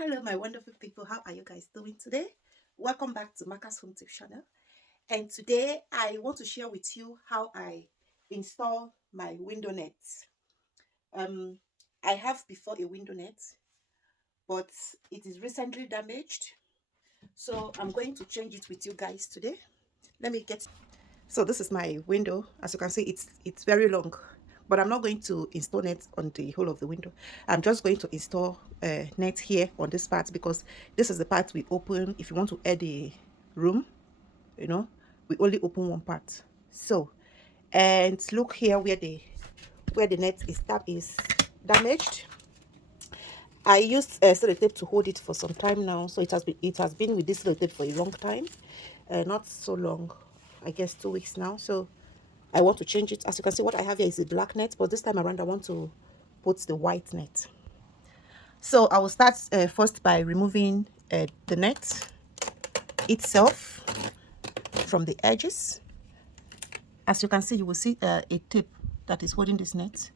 Hello, my wonderful people. How are you guys doing today? Welcome back to Maka's Home Tip channel. And today I want to share with you how I install my window net. Um, I have before a window net, but it is recently damaged. So I'm going to change it with you guys today. Let me get. So this is my window. As you can see, it's very long, but I'm not going to install net on the whole of the window. I'm just going to install net here on this part because this is the part we open if you want to add a room. We only open one part. So, and look here where the net is damaged. I used sellotape to hold it for some time now, so it has been with this sellotape for a long time, not so long, I guess 2 weeks now. So I want to change it. As you can see, what I have here is a black net, but this time around I want to put the white net. So I will start first by removing the net itself from the edges. As you can see, you will see a tape that is holding this net.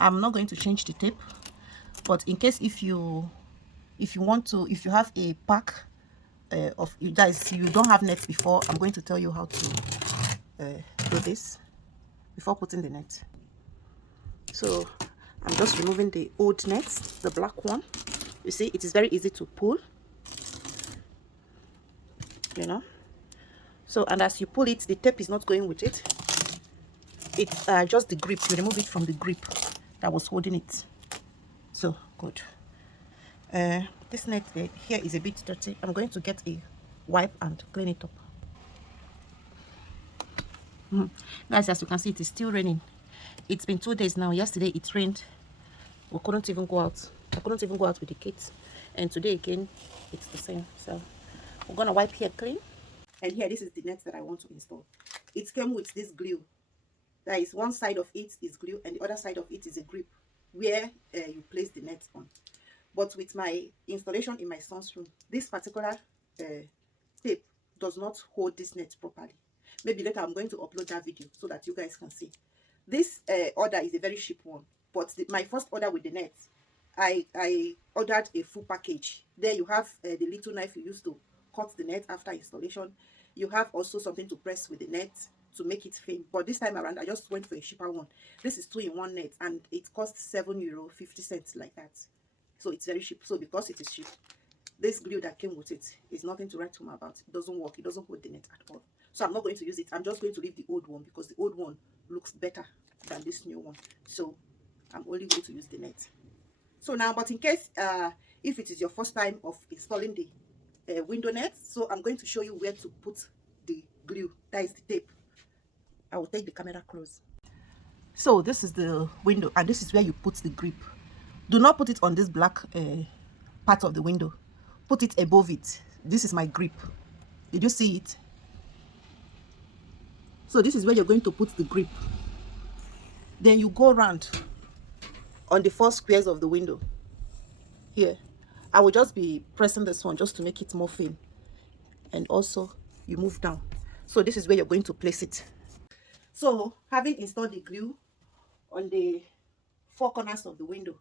I'm not going to change the tape, but in case if you have a pack of you guys, you don't have net before, I'm going to tell you how to do this before putting the net. So I'm just removing the old net, the black one. You see, it is very easy to pull, so, and as you pull it, the tape is not going with it. It's just the grip. You remove it from the grip that was holding it. So good. This net here is a bit dirty. I'm going to get a wipe and clean it up. Guys, as you can see, it is still raining. It's been 2 days now. Yesterday it rained. We couldn't even go out. I couldn't even go out with the kids. And today again, it's the same. So we're gonna wipe here clean. And here, this is the net that I want to install. It came with this glue. There is one side of it is glue and the other side of it is a grip where you place the net on. But with my installation in my son's room, this particular tape does not hold this net properly. Maybe later I'm going to upload that video so that you guys can see. This order is a very cheap one, but my first order with the net, I ordered a full package. There you have the little knife you use to cut the net after installation. You have also something to press with the net to make it firm. But this time around, I just went for a cheaper one. This is 2-in-1 net and it costs €7.50, like that. So it's very cheap. So because it is cheap, this glue that came with it is nothing to write home about. It doesn't work. It doesn't hold the net at all. So I'm not going to use it. I'm just going to leave the old one because the old one looks better than this new one. So I'm only going to use the net. So now, but in case if it is your first time of installing the window net, so I'm going to show you where to put the glue. That is the tape. I will take the camera close. So this is the window and this is where you put the grip. Do not put it on this black part of the window. Put it above it. This is my grip. Did you see it? So this is where you're going to put the grip. Then you go around on the 4 squares of the window. Here, I will just be pressing this one just to make it more firm. And also you move down. So this is where you're going to place it. So having installed the glue on the 4 corners of the window,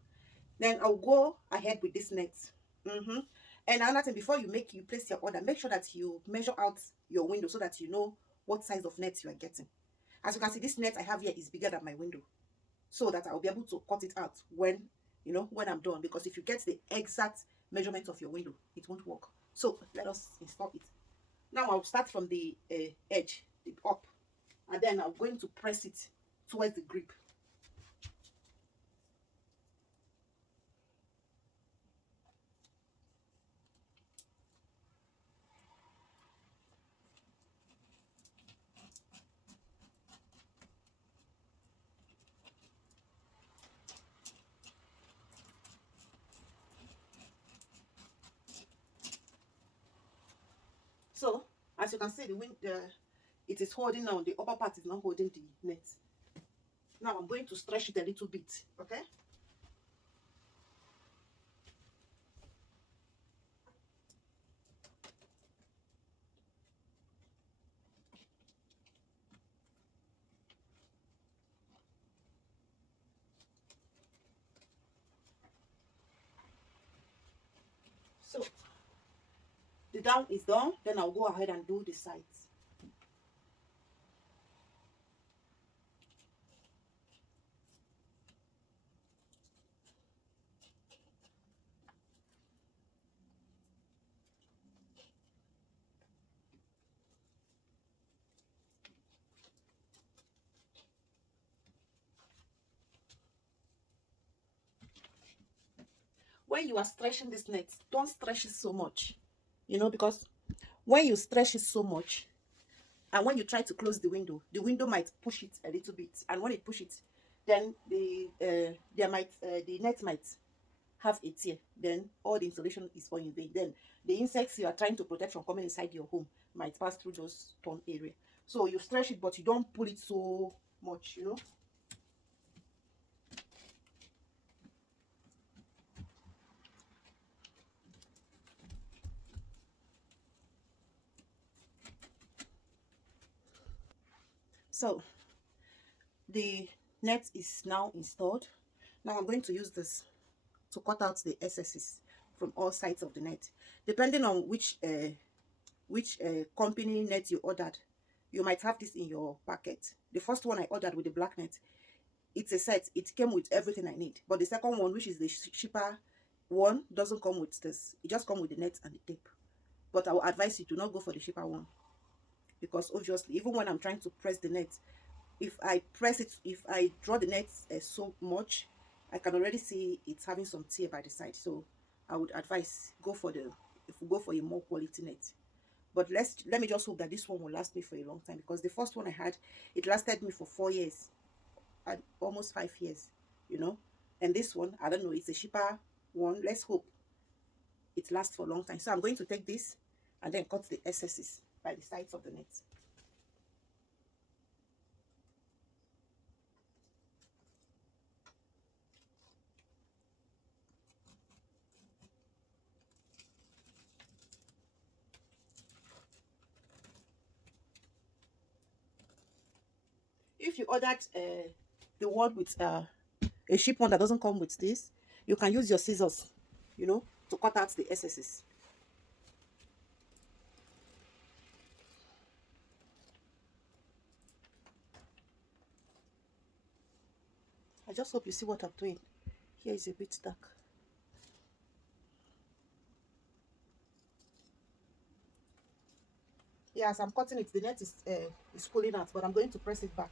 then I'll go ahead with this net. And another thing, before you place your order, make sure that you measure out your window so that you know what size of net you are getting. As you can see, this net I have here is bigger than my window, so that I'll be able to cut it out when I'm done. Because if you get the exact measurement of your window, it won't work. So let us install it. Now I'll start from the edge, up, and then I'm going to press it towards the grip. So as you can see, it is holding now. The upper part is not holding the net. Now I'm going to stretch it a little bit, okay? So the down is done, then I'll go ahead and do the sides. When you are stretching this net, don't stretch it so much, because when you stretch it so much, and when you try to close the window might push it a little bit, and when it push it, then the net might have a tear. Then all the insulation is for in vain. Then the insects you are trying to protect from coming inside your home might pass through those torn area. So you stretch it, but you don't pull it so much. So the net is now installed. Now I'm going to use this to cut out the excesses from all sides of the net. Depending on which company net you ordered, you might have this in your packet. The first one I ordered with the black net, it's a set. It came with everything I need. But the second one, which is the cheaper one, doesn't come with this. It just comes with the net and the tape. But I will advise you to not go for the cheaper one, because obviously, even when I'm trying to press the net, if I press it, if I draw the net so much, I can already see it's having some tear by the side. So I would advise if we go for a more quality net. But let me just hope that this one will last me for a long time, because the first one I had, it lasted me for 4 years and almost 5 years. And this one, I don't know, it's a cheaper one. Let's hope it lasts for a long time. So I'm going to take this and then cut the excesses by the sides of the net. If you ordered the one with a cheap one that doesn't come with this, you can use your scissors, to cut out the excesses. I just hope you see what I'm doing. Here is a bit dark. Yeah, as I'm cutting it, the net is pulling out, but I'm going to press it back.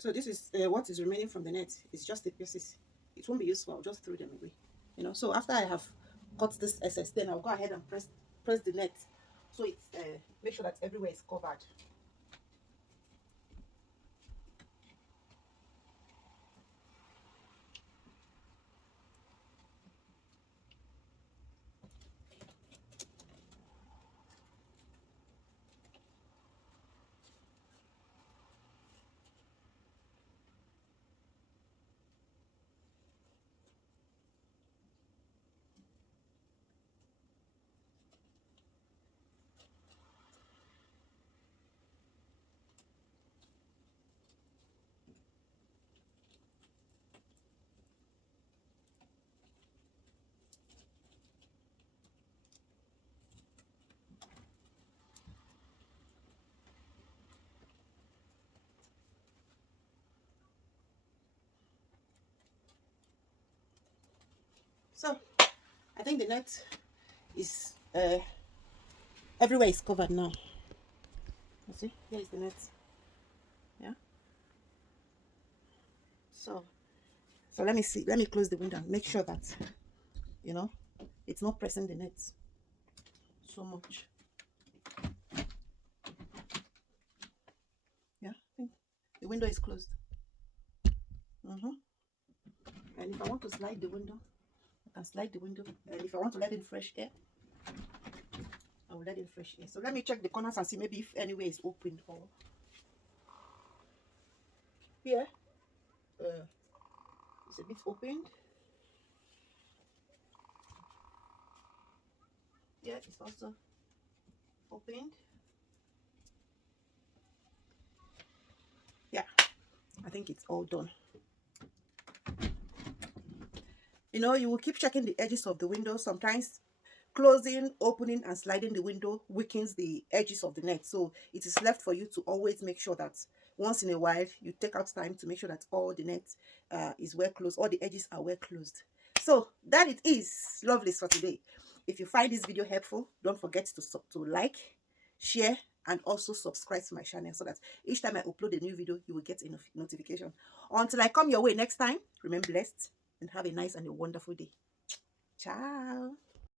So this is what is remaining from the net. It's just the pieces. It won't be useful. I'll just throw them away. So after I have cut this excess, then I'll go ahead and press the net, so it's make sure that everywhere is covered. So I think the net is everywhere is covered now. You see, here is the net. Yeah. So let me see. Let me close the window and make sure that it's not pressing the net so much. Yeah, I think the window is closed. And if I want to slide the window, I can slide the window. And if I want to let in fresh air, I will let in fresh air. So let me check the corners and see maybe if anywhere is open, or here it's a bit opened. here is also opened. Yeah, I think it's all done. You know, you will keep checking the edges of the window. Sometimes closing, opening, and sliding the window weakens the edges of the net. So it is left for you to always make sure that once in a while you take out time to make sure that all the net is well closed, all the edges are well closed. So that it is, lovely for today. If you find this video helpful, don't forget to like, share, and also subscribe to my channel so that each time I upload a new video, you will get a notification. Until I come your way next time, remain blessed and have a nice and a wonderful day. Ciao.